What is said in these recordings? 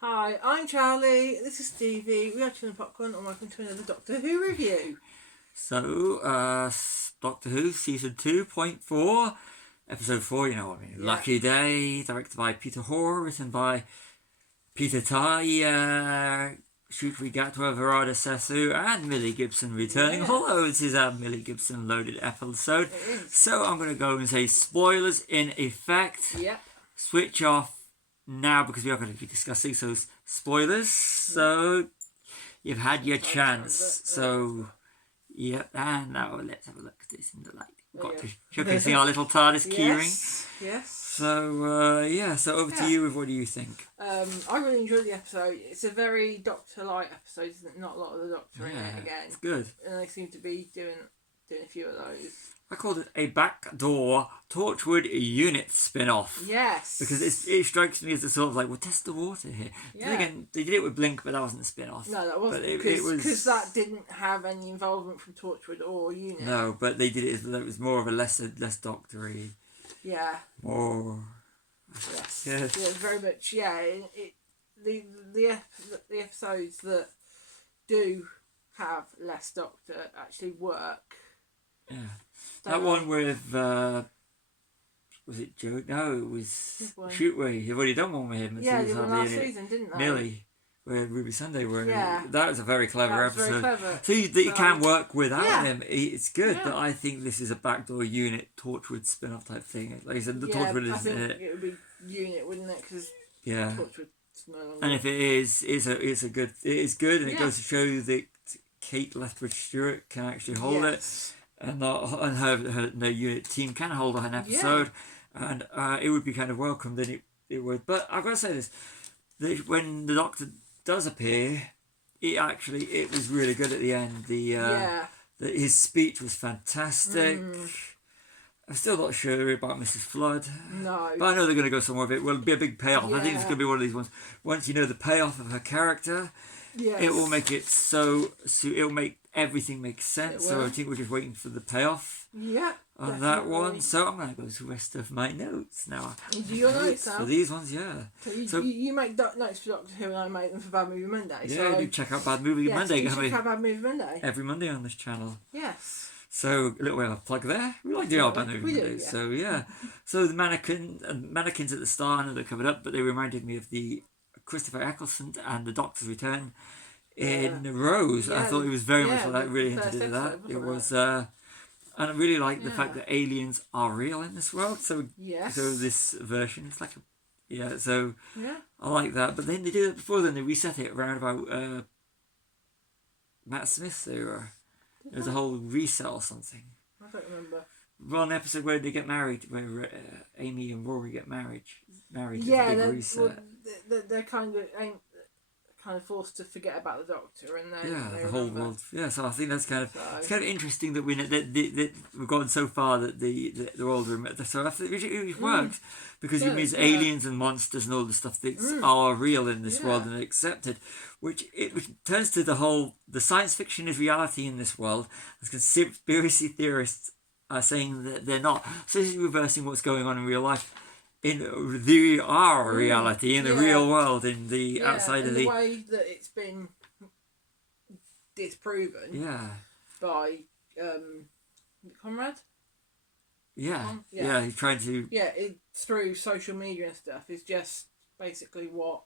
Hi, I'm Charlie. This is Stevie. We are Chilling Popcorn, and welcome to another Doctor Who review. So, Doctor Who Season 2.4, Episode 4, you know what I mean. Yeah. Lucky Day, directed by Peter Hoare, written by Peter Ty, Shukri Gatwa, Varada Sassu, and Millie Gibson returning. Yes. Although this is a Millie Gibson loaded episode. It is. So I'm going to go and say spoilers in effect. Yep. Switch off now because we are going to be discussing those spoilers. So you've had your chance. So yeah, and now let's have a look at this in the light. We've got to showcasing our little TARDIS keyring. Yes. So so over to you. What do you think? I really enjoyed the episode. It's a very Doctor-like episode, isn't it? Not a lot of the Doctor in it again. It's good. And they seem to be doing a few of those. I called it a backdoor Torchwood unit spin-off. Yes. Because it strikes me as a sort of like, we'll test the water here. Yeah. Then again, they did it with Blink, but that wasn't a spin-off. No, that wasn't. Because that didn't have any involvement from Torchwood or Unit. No, but they did it as it was more of a less Doctor-y. Yeah. More. Yes. Yes. Yeah, very much. Yeah. The episodes that do have less Doctor actually work. Yeah. That one with was it Joe? No, it was Shootway. You've already done one with him. Yeah, they did last season, didn't they? Millie, where Ruby Sunday were. Yeah. That was a very clever episode. Very clever. So you can work without him. It's good, Yeah. but I think this is a backdoor unit Torchwood spin-off type thing. Like I said, the Torchwood I is think it would be Unit, wouldn't it? Because Torchwood's no longer. And if it is, it is good, and it goes to show that Kate Lethbridge Stewart can actually hold it. And her unit team can hold an episode, and it would be kind of welcome. Then it would. But I've got to say this: that when the Doctor does appear, it was really good at the end. His speech was fantastic. I'm still not sure about Mrs. Flood. No. But I know they're going to go somewhere with it. Well, it'll be a big payoff. I think it's going to be one of these ones. Once you know the payoff of her character, it will make it so it'll make everything make sense. So I think we're just waiting for the payoff on that one. So I'm going to go to the rest of my notes now. Do your notes now? For these ones, yeah. So you make notes for Doctor Who and I make them for Bad Movie Monday. Yeah, so do check out Bad Movie Monday. You check out Bad Movie Monday. Every Monday on this channel. Yes. So a little bit of a plug there. We like doing our Bad Movie Mondays. Yeah. So yeah. So the mannequins at the start, I know they're covered up, but they reminded me of the Christopher Eccleston and the Doctor's Return in Rose. I thought it was very much like that. Really hinted at that. It was, and I really like the fact that aliens are real in this world. So this version, it's like I like that. But then they did it before. Then they reset it around about Matt Smith's era. There was a whole reset or something. I don't remember. One episode where they get married, where Amy and Rory get married. Yeah, big reset. They're kind of forced to forget about the Doctor, and then the whole world. Yeah, so I think that's kind of it's kind of interesting that that we've gone so far that the world so I think it works because it means aliens and monsters and all the stuff that are real in this world and accepted, which turns to the science fiction is reality in this world. As conspiracy theorists are saying that they're not. So this is reversing what's going on in real life. In our reality, in the real world, in the outside of the way that it's been disproven by Conrad. He's trying to through social media and stuff is just basically what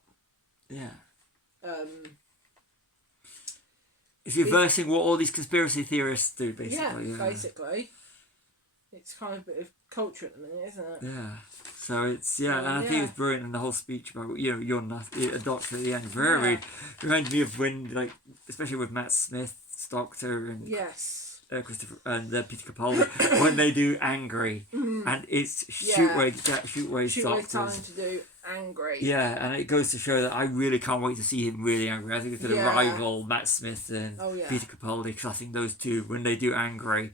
it's reversing what all these conspiracy theorists do, basically. Basically. It's kind of a bit of culture at the minute, isn't it? Yeah. So it's and I think it's brilliant, and the whole speech about you're not a doctor at the end very reminded me of when, like, especially with Matt Smith's Doctor and Christopher and Peter Capaldi when they do Angry and it's Shootway's Doctor time to do Angry. Yeah, and it goes to show that I really can't wait to see him really angry. I think it's going to rival Matt Smith and Peter Capaldi, because I think those two, when they do Angry,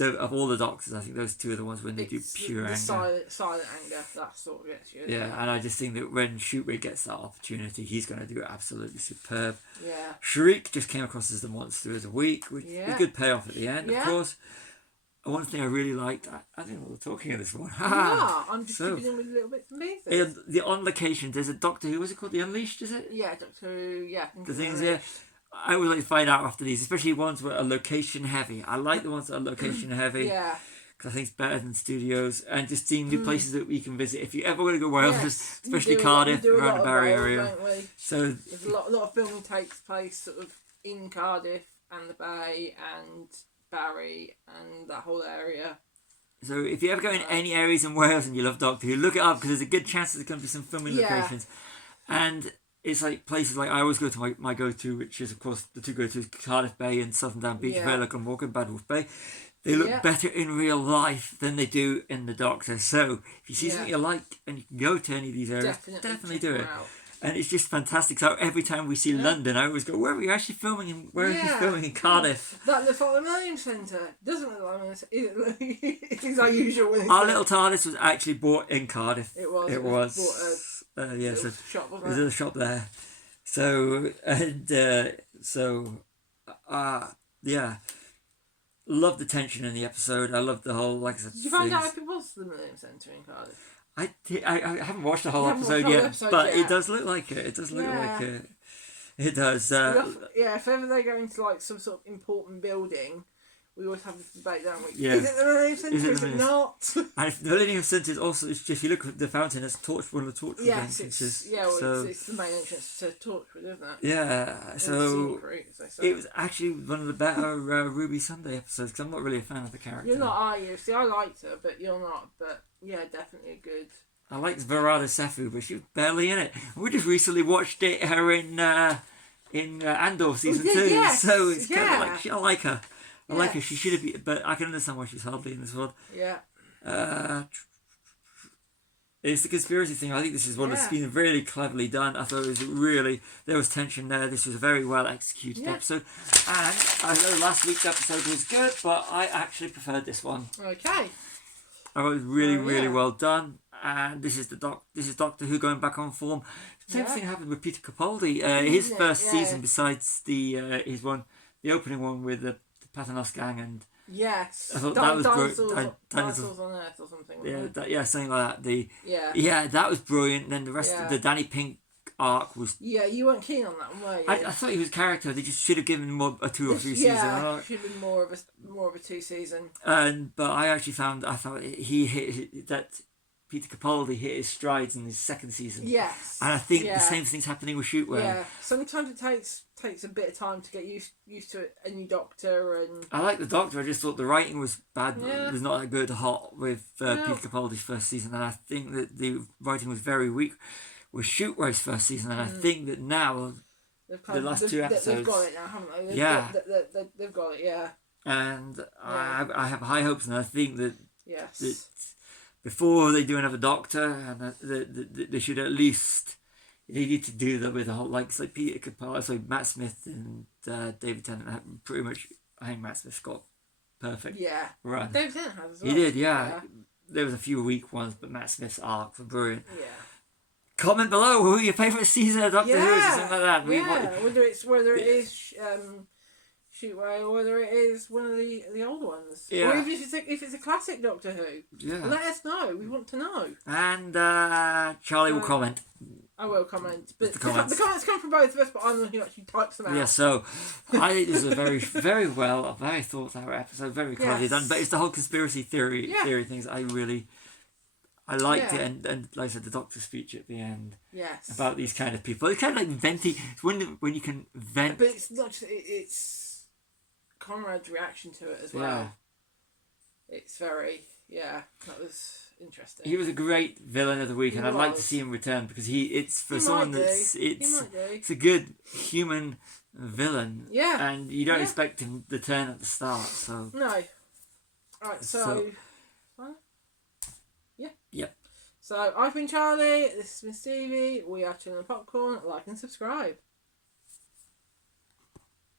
of all the Doctors, I think those two are the ones when they do pure anger. Silent anger, that sort of gets you. Yeah, and I just think that when Shootway gets that opportunity, he's going to do it absolutely superb. Yeah. Shriek just came across as the Monster of the Week, which is a good payoff at the end, of course. one thing I really liked, I don't know what we're talking of this one. Yeah, I'm just keeping in with little bits and pieces. The on location, there's a Doctor Who, what's it called? The Unleashed, is it? Yeah, Doctor Who, yeah. The things there. I would like to find out after these, especially ones that are location heavy. I like the ones that are location heavy. Yeah. Because I think it's better than studios, and just seeing new places that we can visit. If you ever want to go Wales, especially Cardiff, around the Barry area. Don't we? So there's a lot of filming takes place sort of in Cardiff and the Bay and Barry and that whole area. So if you ever go in any areas in Wales and you love Doctor Who, look it up, because there's a good chance there's going to be some filming locations. And it's like places like I always go to my go-to, which is of course the two go-tos, Cardiff Bay and Southern Down Beach, Vale and Walker, Bad Wolf Bay. They look better in real life than they do in the Doctor. So if you see something you like and you can go to any of these areas, definitely do it. And it's just fantastic. So every time we see London, I always go, where are you actually filming? Where are you filming in Cardiff? That looks like the Millennium Centre. Doesn't look like it is our usual. Our little TARDIS was actually bought in Cardiff. It was. It was. Yeah, so shop, wasn't it? There's a shop there. So yeah. Love the tension in the episode. I love the whole, like I said. Did you find out if it was the Millennium Centre in Cardiff? I haven't watched the whole episode yet, but it does look like it. It does look like it. It does. If ever they go into like some sort of important building, we always have this debate, don't we? Yeah. Is it the Millennium Centre? Is it not? And if the Millennium Centre is also, if you look at the fountain, it's one of the Torchwood entrances. It's the main entrance to Torchwood, isn't it? Yeah, so it was actually one of the better Ruby Sunday episodes, because I'm not really a fan of the character. You're not, are you? See, I liked her, but you're not. But yeah, definitely a good. I liked Verada Sefu, but she was barely in it. We just recently watched her in Andor season 2, yes. So it's kind of like, I like her. I like her. She should have been, but I can understand why she's hardly in this one. Yeah. It's the conspiracy thing. I think this is one that's been really cleverly done. I thought it was really, there was tension there. This was a very well executed episode. And I know last week's episode was good, but I actually preferred this one. Okay. I thought it was really well done. And this is Doctor Who going back on form. Same thing happened with Peter Capaldi. His first season, besides the opening one with the Paternos gang, and yes, I thought that was brilliant. Dinosaurs on Earth or something. Something like that. That was brilliant. Then the rest of the Danny Pink arc was. Yeah, you weren't keen on that one, were you? I thought he was a character. They just should have given him a 2 or 3 season. Yeah, should have been more of a 2 season. But I actually I thought he hit that. Peter Capaldi hit his strides in his second season. Yes. And I think the same thing's happening with Shootway. Yeah. Sometimes it takes a bit of time to get used to a new Doctor, and I like the Doctor. I just thought the writing was bad. It was not that good hot with Peter Capaldi's first season, and I think that the writing was very weak with Shootway's first season, and I think that now the last 2 episodes they've got it now, haven't they? They've got it, yeah. And I have high hopes, and I think that that before they do another Doctor, and they should at least, they need to do that with the whole, like Peter Capaldi, so Matt Smith and David Tennant, pretty much. I think Matt Smith's got perfect run. David Tennant has as well. He did, yeah. There was a few weak ones, but Matt Smith's arcs were brilliant. Yeah. Comment below who your favourite season of Doctor Who is, or something like that. Whether it is Shootway, or whether it is one of the old ones, or even if it's a classic Doctor Who, let us know. We want to know. And Charlie will comment. I will comment, but the comments come from both of us. But I'm the one who actually types them out. Yeah, so I think this is a very very thought out episode, very cleverly done. But it's the whole conspiracy theory things I liked it, and like I said, the Doctor's speech at the end. Yes. About these kind of people. It's kind of like venting. It's when you can vent. But it's not just, it's Conrad's reaction to it as well. Yeah. It's very, that was interesting. He was a great villain of the week, and I'd like to see him return, because it's a good human villain. Yeah. And you don't expect him to turn at the start, so. No. Alright, so yeah. Yep. So I've been Charlie, this has been Stevie, we are Chilling Popcorn, like and subscribe.